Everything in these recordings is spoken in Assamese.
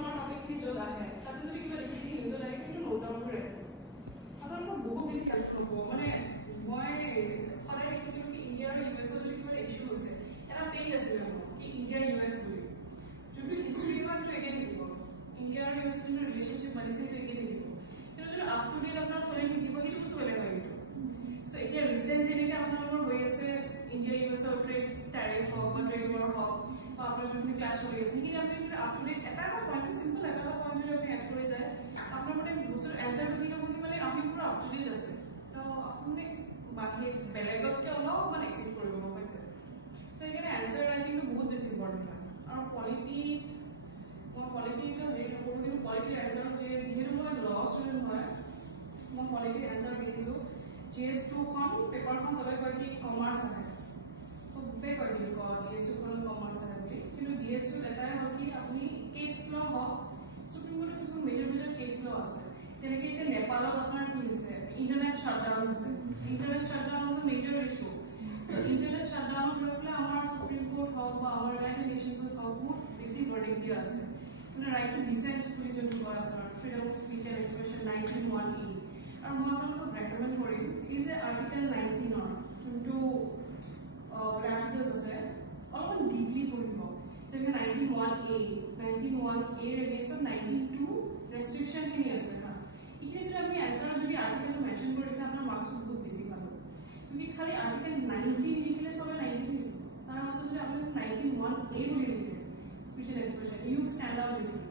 লেসনৰ টপিকখিনি য'ত আহে তাতে যদি কিবা লিখি নিজৰ লাগিছে কিন্তু নোট ডাউন কৰি ৰাখিব আপোনালোকৰ বহুত বেছি হেল্পফুল হ'ব মানে মই সদায় দেখিছিলোঁ কি ইণ্ডিয়া আৰু ইউ এছৰ যদি কিবা ইছ্যু হৈছে এটা পেজ আছিলে মোৰ কি ইণ্ডিয়া ইউ এছ বুলি যোনটো হিষ্ট্ৰীখনটো একে থাকিব ইণ্ডিয়া আৰু ইউ এছৰ যোনটো ৰিলেশ্যনশ্বিপ বানিছে সেইটো একে থাকিব কিন্তু যোনটো আপ টু ডেট আপোনাৰ চলি থাকিব সেইটো বস্তু বেলেগ হয় কিন্তু চ' এতিয়া ৰিচেণ্ট যেনেকৈ আপোনালোকৰ হৈ আছে ইণ্ডিয়া ইউ এছৰ ট্ৰেড টেৰিফ হওক বা ট্ৰেড ৱাৰ হওক বা আপোনাৰ যোনখিনি ক্লাছ চলি আছে সেইখিনি আপুনি যদি আপ টু ডেট এটা পইণ্ট চিম্পল এটা পইণ্ট যদি আপুনি এড কৰি যায় আপোনাৰ মানে বস্তুৰ এনচাৰটো কি হ'ব কি মানে আপুনি পুৰা আপ টু ডেট আছে তো আপুনি বাকী বেলেগতকৈ অলপমান এক্সিপ্ট কৰিব গম পাইছে চ' সেইকাৰণে এনচাৰ ৰাইটিংটো বহুত বেছি ইম্পৰ্টেণ্ট হয় আৰু মই পলিটিটো হেৰি নকৰোঁ কিন্তু পলিটিৰ এনচাৰত যিহেতু মই ল ষ্টুডেণ্ট হয় মই পলিটিৰ এনচাৰ দেখিছোঁ GS2খন পেপাৰখন চবে কয় কি কমাৰ্চ আহে চবেই কয় কি GS2খন কমাৰ্চ আহে বুলি কিন্তু GS2ত এটাই হ'ল কি আপুনি কেছ ল হওক সুপ্ৰিম কোৰ্টৰ কিছুমান মেজৰ কেছ ল আছে যেনেকৈ এতিয়া নেপালত আপোনাৰ কি হৈছে ইণ্টাৰনেট শ্বাটডাউন হৈছে ইণ্টাৰনেট শ্বাটডাউন হৈছে মেজৰ ইছ্যু ইণ্টাৰনেট শ্বাটডাউনক লৈ পেলাই আমাৰ সুপ্ৰিম কোৰ্ট হওক বা আমাৰ ইউনাইটেড নেশ্যনছত হওক বহুত বেছি ৱৰ্ডিং দিয়া আছে মানে ৰাইট টু ডিচেণ্ট বুলি যোনটো কয় আপোনাৰ freedom of speech and expression 19(1)(e) আৰু মই আপোনালোকক ৰেকমেণ্ড কৰিম এই যে আৰ্টিকেল 19ৰ যোনটো আৰ্টিকেলছ আছে অলপমান ডিপলি পঢ়িব যেনেকৈ 19(1)(a) এগেইনষ্টত 19(2) ৰেষ্ট্ৰিকশ্যনখিনি আছে হা এইখিনি যদি আপুনি এনচাৰত যদি আৰ্টিকেলটো মেনশ্যন কৰি দিছে আপোনাৰ মাৰ্কছটো বহুত বেছি ভাল হ'ব কিন্তু খালি আৰ্টিকেল 19 লিখিলে চবে 19 লিখিব তাৰ পাছত যদি আপুনি 19(1)(a) বুলি লিখে speech and expression you stand out different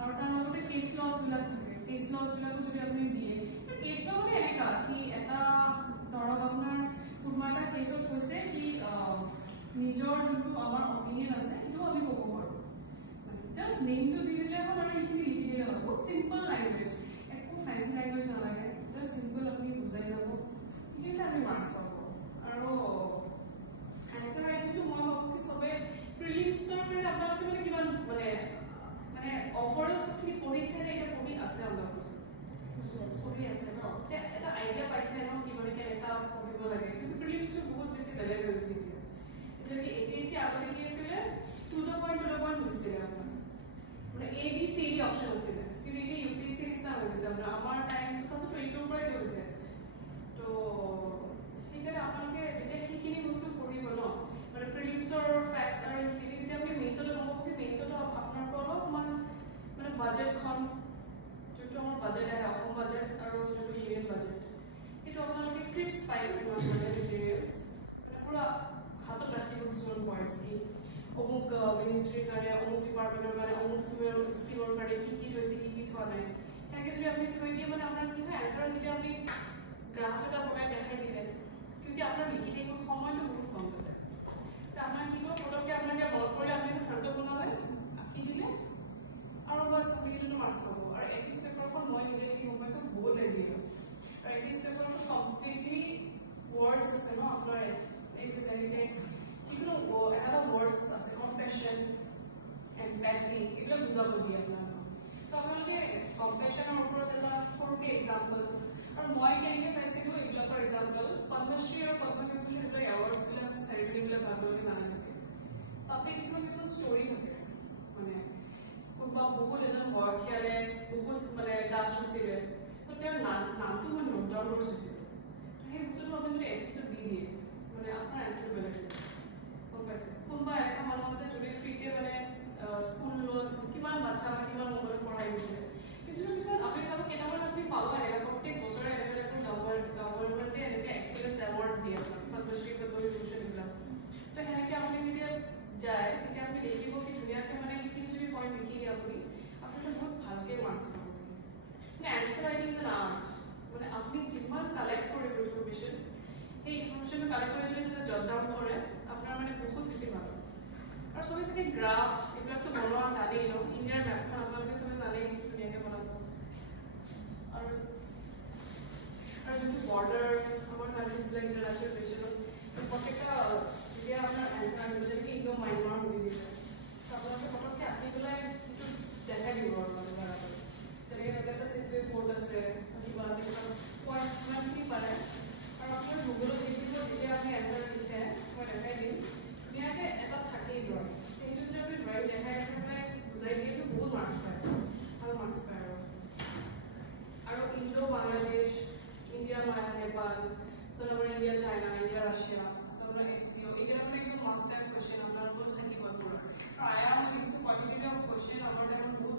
আৰু তাৰ লগতে কেছ লছবিলাক থাকে কেছ লছবিলাকো যদি আপুনি দিয়ে কেছ ল মানে এনেকুৱা কি এটা ধৰক আপোনাৰ কোনোবা এটা কেছত কৈছে কি নিজৰ যোনটো আমাৰ অপিনিয়ন আছে সেইটো আমি ক'ব পাৰোঁ জাষ্ট নেমটো দি দিলে হ'ল আৰু এইখিনি লিখি দিলে হ'ল বহুত চিম্পল লেংগুৱেজ একো ফেঞ্চি লেংগুৱেজ নালাগে জাষ্ট চিম্পল আপুনি বুজাই যাব সেইখিনিতে আমি মাৰ্কছ পাব আৰু এনচাৰ ৰাইটিংটো মই ভাবোঁ কি চবে প্ৰিলিমছৰ কাৰণে আপোনালোকে মানে কিমান মানে অভাৰঅল চবখিনি পঢ়িছে নে এতিয়া পঢ়ি আছে অলপ পঢ়ি আছে ন এটা আইডিয়া পাইছে ন কি মানে কেনেকুৱা পঢ়িব লাগে কিন্তু প্ৰিলিমছটো বহুত বেছি বেলেগ হৈ গৈছে এতিয়া যেনেকৈ APSC আগতে কি আছিলে টু দ্য পইণ্ট সুধিছিলে আপোনাৰ মানে ABCD অপশ্যন আছিলে কিন্তু এতিয়া UPSC নিচিনা হৈ গৈছে আপোনাৰ আমাৰ টাইম 2022 পৰাই গৈছে তো সেইকাৰণে আপোনালোকে যেতিয়া সেইখিনি বস্তু পঢ়িব ন মানে প্ৰিলিমছৰ ফেক্টছ আৰু সেইখিনি যেতিয়া আপুনি মেইনছত ল'ব কি মেইনছত আপোনাৰ পৰা অলপমান মানে বাজেটখন যোনটো আমাৰ বাজেট আহে অসম বাজেট আৰু যোনটো ইউনিয়ন বাজেট সেইটো আপোনালোকে ক্লিপছ পাই কিছুমান মানে মেটেৰিয়েলছ মানে পুৰা হাতত ৰাখিব কিছুমান পইণ্টছ কি অমুক মিনিষ্ট্ৰীৰ কাৰণে অমুক ডিপাৰ্টমেণ্টৰ কাৰণে অমুক স্কিমৰ কাৰণে কি থৈছে কি থোৱা নাই সেনেকৈ যদি আপুনি থৈ দিয়ে মানে আপোনাৰ কি হয় এনচাৰত যেতিয়া আপুনি গ্ৰাফ এটা বনাই দেখাই দিলে কিয় আপোনাৰ লিখি থাকিব সময়টো বহুত কম থাকে তো আপোনাৰ কি কৰিব পটককৈ আপোনালোকে মনত কৰিলে আপুনি চাৰ্ট বনালে আঁকি দিলে আৰু বাছ আপুনি কিন্তু মাৰ্কছ পাব আৰু এপিচ পেপাৰখন মই নিজে লিখি গম পাইছোঁ বহুত লাগিল আৰু এপিচ পেপাৰখন কমপ্লিটলি ৱৰ্ডছ আছে ন আপোনাৰ এই যেনেকৈ যিকোনো এটা ৱৰ্ডছ আছে কম্পেশ্যন এম্পেথি এইবিলাক বুজাব দিয়ে আপোনালোকক তো আপোনালোকে কম্পেশ্যনৰ ওপৰত এটা সৰুকৈ এক্সাম্পল আৰু মই কেনেকৈ চাইছিলোঁ এইবিলাকৰ এক্সাম্পল পদ্মশ্ৰী আৰু পদ্মবিভূষণ এইবিলাক এৱাৰ্ডছবিলাক চেৰিমনিবিলাক আপোনালোকে জানে চাগে তাতে কিছুমান ষ্টৰি থাকে মানে কোনোবা বহুত এজন বয়সীয়ালে বহুত মানে দাস হৈছিলে তো তেওঁৰ নামটো মই নোট ডাউন কৰি থৈছিলোঁ সেই বস্তুটো আপুনি যদি এপিছত দি দিয়ে মানে আপোনাৰ এনচাৰটো বেলেগ গম পাইছে কোনোবা এটা মানুহ আছে যদি ফ্ৰীতে মানে স্কুলত কিমান বাচ্চা বা কিমান মোবাইলত পঢ়াই দিছিলে কিন্তু কিছুমান আপুনি চাব কেইটামান আপুনি পাব এনেকুৱা প্ৰত্যেক বছৰে এনেকৈ গভৰ্ণমেণ্টে এনেকৈ এক্সেলেঞ্চ এৱাৰ্ড দিয়ে আপোনাক পদ্মশ্ৰী পদ্মবিভূষণ এইবিলাক তো সেনেকৈ আপুনি যেতিয়া যায় তেতিয়া আপুনি দেখিব কি ধুনীয়াকৈ মানে সেইখিনি যদি পইণ্ট লিখি দিয়ে আপুনি বহুত ভালকৈ মাৰ্কছ পাব মানে answer writing is an art মানে আপুনি যিমান কালেক্ট কৰিব ইনফৰমেশ্যন সেই ইনফৰমেশ্যনটো কালেক্ট কৰি যদি যেতিয়া জট ডাউন কৰে আপোনাৰ মানে বহুত বেছি ভাল আৰু চবে চাগে গ্ৰাফ এইবিলাকতো বনোৱা জানেই ন ইণ্ডিয়াৰ মেপখন আপোনালোকে চবে জানেই ধুনীয়াকৈ বনাব আৰু যোনটো বৰ্ডাৰ আমাৰ কাণ্ট্ৰিজবিলাক ইণ্টাৰনেশ্যনেল ৰিলেশ্যনত প্ৰত্যেকটা যেতিয়া আপোনাৰ এনচাৰ আহিব যেনেকৈ ইণ্ডো মাইনমাৰ সুধি দিছে আপোনালোকে পটককৈ আঁকি পেলাই সেইটো দেখাই দিব আৰু মানে যেনেকৈ তাতে এটা চেঞ্চুৰী বৰ্ড আছে কিবা আছে পোৱাৰ কিমানখিনি পাৰে আৰু আপোনাৰ গুগলত দেখিব যেতিয়া আপুনি এনচাৰ লিখে মই দেখাই দিম ধুনীয়াকৈ এটা থাকেই ড্ৰয়িং সেইটো যদি আপুনি ড্ৰয়িং দেখাই পেলাই বুজাই দিয়ে বহুত ৰাছিয়া আপোনাৰ এসসিও এইকেইটা মানে একদম মাস্টাৰ কোৱেশ্চন আপোনালোকৰ থাকিব পুৰা আয়া মই কিছু কোৱান্টিটি অফ কোৱেশ্চন আমাৰ টাইমত